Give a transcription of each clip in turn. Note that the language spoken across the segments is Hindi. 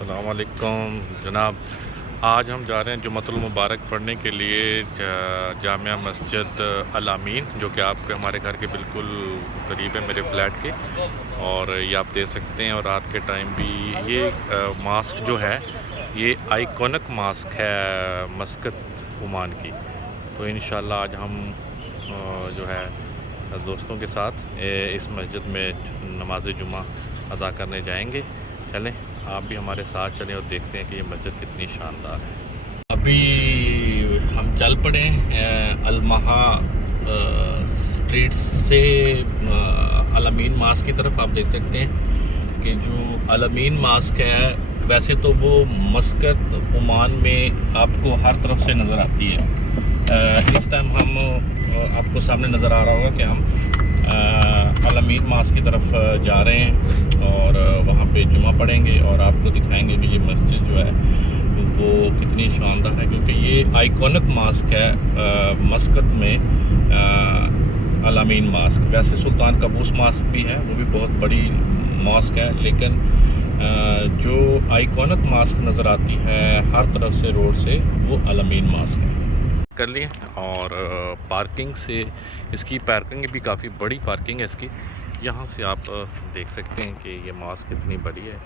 अस्सलाम वालेकुम जनाब। आज हम जा रहे हैं जुम्मतुल मुबारक पढ़ने के लिए जामिया मस्जिद अल-अमीन, जो कि आपके हमारे घर के बिल्कुल करीब है, मेरे फ्लैट के। और ये आप देख सकते हैं, और रात के टाइम भी ये मास्क जो है ये आइकॉनिक मास्क है मस्कत ओमान की। तो इंशाल्लाह आज हम जो है दोस्तों के साथ इस मस्जिद में नमाज जुमा अदा करने जाएंगे। चलें, आप भी हमारे साथ चलें और देखते हैं कि ये मस्जिद कितनी शानदार है। अभी हम चल पड़े अलमहा स्ट्रीट से अल-अमीन मास्क की तरफ। आप देख सकते हैं कि जो अल-अमीन मास्क है, वैसे तो वो मस्कत ओमान में आपको हर तरफ से नज़र आती है। इस टाइम हम आपको सामने नज़र आ रहा होगा कि हम अल-अमीन मास्क की तरफ जा रहे हैं और वहाँ पे जुमा पढ़ेंगे और आपको दिखाएंगे कि ये मस्जिद जो है वो कितनी शानदार है, क्योंकि ये आइकॉनिक मास्क है मस्कत में अल-अमीन मास्क। वैसे सुल्तान कबूस मास्क भी है, वो भी बहुत बड़ी मास्क है, लेकिन जो आइकॉनिक मास्क नज़र आती है हर तरफ से रोड से, वो अल-अमीन मास्क है। कर लिए और पार्किंग से, इसकी पार्किंग भी काफ़ी बड़ी पार्किंग है इसकी। यहाँ से आप देख सकते हैं कि ये मास्क कितनी बड़ी है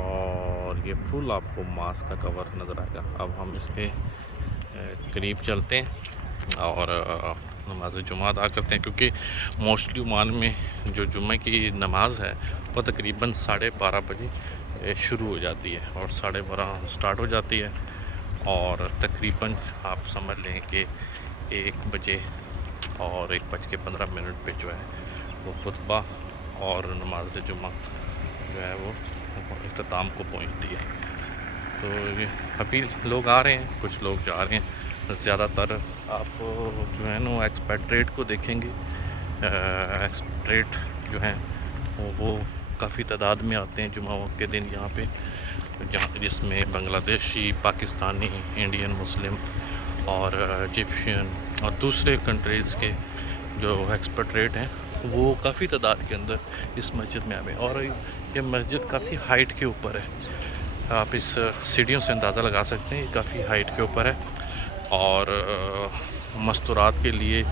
और ये फुल आपको मास्क का कवर नज़र आएगा। अब हम इसके करीब चलते हैं और नमाज जुमा अदा करते हैं, क्योंकि मोस्टली ओमान में जो जुम्मे की नमाज़ है वो तकरीबन 12:30 बजे शुरू हो जाती है और 12:30 स्टार्ट हो जाती है, और तकरीबन आप समझ लें कि 1 बजे और 1:15 पे जो है वो खुतबा और नमाज जुमा जो है वो इख्तिताम को पहुंचती है। तो ये अभी लोग आ रहे हैं, कुछ लोग जा रहे हैं। ज़्यादातर आप जो है ना एक्सपेट्रेट को देखेंगे। एक्सपेट्रेट जो हैं वो काफ़ी तादाद में आते हैं जुमा के दिन यहाँ पे, जहाँ जिसमें बांग्लादेशी, पाकिस्तानी, इंडियन मुस्लिम और इजिप्शियन और दूसरे कंट्रीज़ के जो एक्सपेट्रेट हैं वो काफ़ी तादाद के अंदर इस मस्जिद में आए। और ये मस्जिद काफ़ी हाइट के ऊपर है, आप इस सीढ़ियों से अंदाज़ा लगा सकते हैं, ये काफ़ी हाइट के ऊपर है। और मस्तूरात के लिए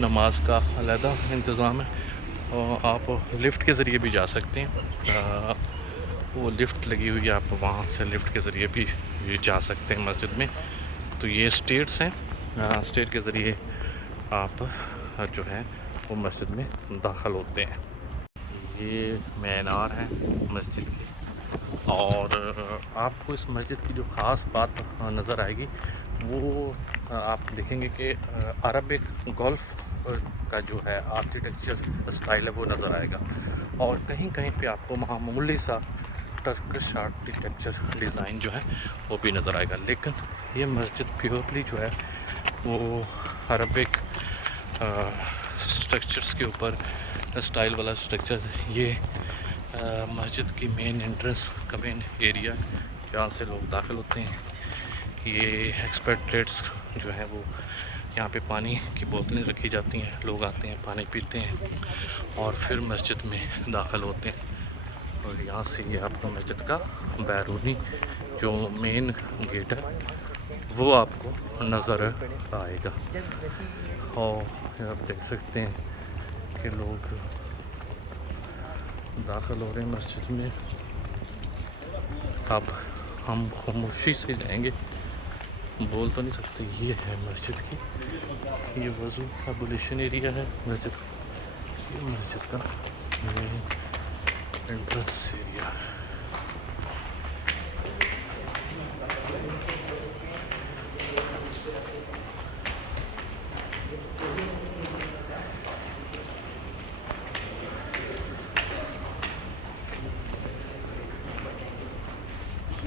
नमाज का अलहदा इंतज़ाम है, और आप लिफ़्ट के ज़रिए भी जा सकते हैं। वो लिफ़्ट लगी हुई है, आप वहाँ से लिफ़्ट के ज़रिए भी जा सकते हैं मस्जिद में। तो ये स्टेयर्स हैं, स्टेयर के ज़रिए आप जो है वो मस्जिद में दाखिल होते हैं। ये मीनार है मस्जिद की, और आपको इस मस्जिद की जो ख़ास बात नज़र आएगी वो आप देखेंगे कि अरबिक गोल्फ का जो है आर्किटेक्चर स्टाइल है वो नज़र आएगा, और कहीं कहीं पे आपको मामूली सा टर्किश आर्किटेक्चर डिज़ाइन जो है वो भी नज़र आएगा। लेकिन ये मस्जिद प्योरली जो है वो अरबिक स्ट्रक्चर्स के ऊपर स्टाइल वाला स्ट्रक्चर। ये मस्जिद की मेन एंट्रेंस का मेन एरिया, जहाँ से लोग दाखिल होते हैं। ये एक्सपेट्रेट्स जो है वो यहाँ पे पानी की बोतलें रखी जाती हैं, लोग आते हैं, पानी पीते हैं और फिर मस्जिद में दाखिल होते हैं। और यहाँ से ये आपको मस्जिद का बैरूनी जो मेन गेट है वो आपको नज़र आएगा। और आप देख सकते हैं कि लोग दाखिल हो रहे हैं मस्जिद में। अब हम खामोशी से जाएंगे, बोल तो नहीं सकते। ये है मस्जिद की, ये वज़ू एबोलिशन एरिया है मस्जिद, ये मस्जिद का मेन एंट्रेंस एरिया है।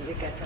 ये कैसा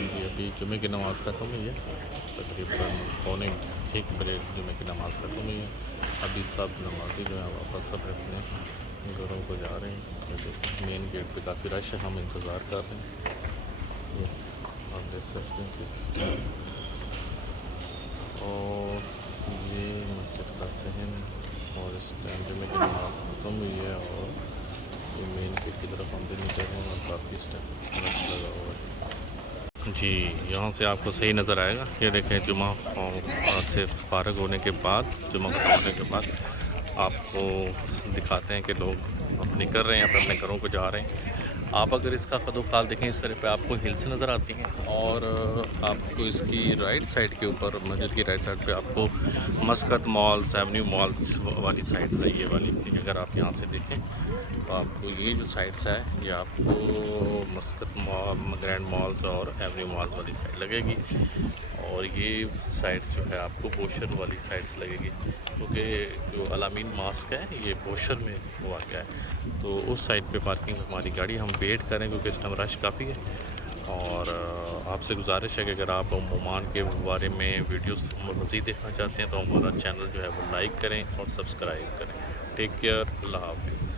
जी अभी जुमे की नमाज़ ख़त्म हुई है, तकरीबन 1:45 जुमे की नमाज़ ख़त्म हुई है। अभी सब नमाज़ी जो है वापस सब अपने घरों को जा रहे हैं। मेन गेट पे काफ़ी रश है, हम इंतज़ार कर रहे हैं। ये आप देख सकते हैं कि और ये मस्जिद का सहन और इस टाइम जुमे की नमाज़ ख़त्म हुई है और ये मेन गेट की तरफ हम भी निकल रहे हैं और काफ़ी इस टाइम रश लगा हुआ है। जी, यहाँ से आपको सही नज़र आएगा। ये देखें जुमा से फ़ारग होने के बाद, जुमा ख़त्म होने के बाद आपको दिखाते हैं कि लोग निकल रहे हैं, अपने घरों को जा रहे हैं। आप अगर इसका कदोखाल देखें, इस तरह पे आपको हिल्स नज़र आती हैं और आपको इसकी राइट साइड के ऊपर, मस्जिद की राइट साइड पे आपको मस्कत मॉल्स, एवेन्यू मॉल्स वाली साइड है ये वाली। अगर आप यहाँ से देखें तो आपको ये जो साइड्स है ये आपको मस्कत मॉल, ग्रैंड मॉल्स और एवेन्यू मॉल्स वाली साइड लगेगी और ये साइड जो है आपको बोशर वाली साइड्स लगेगी, क्योंकि जो अलामीन मास्क है ये बोशर में वाक़ है। तो उस साइड पे पार्किंग हमारी गाड़ी, हम वेट करें क्योंकि इस टाइम रश काफ़ी है। और आपसे गुजारिश है कि अगर आप ओमान के बारे में वीडियोस मज़ीद देखना चाहते हैं तो हमारा चैनल जो है वो लाइक करें और सब्सक्राइब करें। टेक केयर, अल्लाह हाफ़िज़।